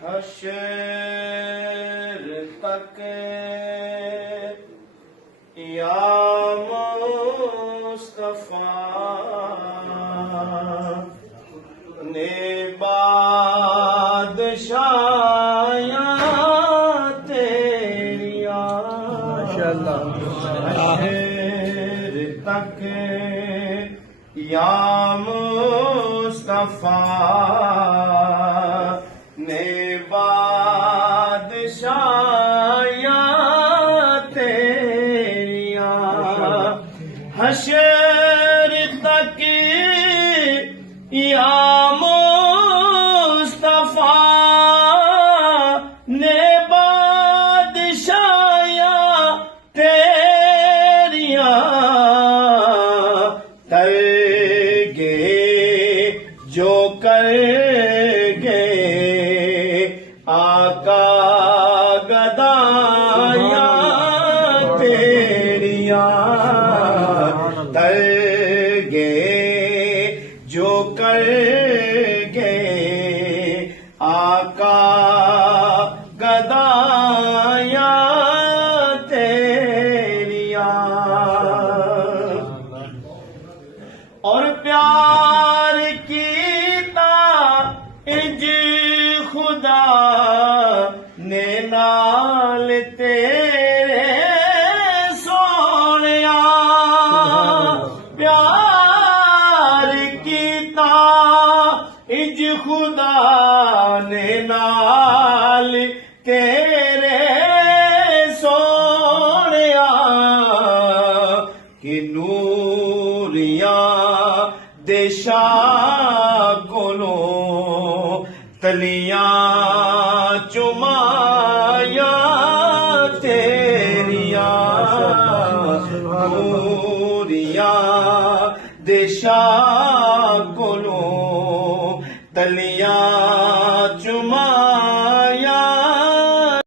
حشر تک یا مصطفیٰ نے بادشاہیاں تیریاں حشر تک یا مصطفیٰ نے بادشاہیاں تیریاں حشر تک یا مصطفیٰ نے بادشاہیاں تیریاں تر گے جو کر گے آقا گدایاں تیریاں تر گے جو کر گے آقا گدایاں تیریاں اور پیار کیتا اج خدا نے نال تیرے سونیا پیار کیتا اج خدا نے نال تیرے سونیا کہ نوریاں دے شاہ کولوں تلیاں چمایاں تیریاں نوریاں دے شاہ کولوں تلیاں چمایاں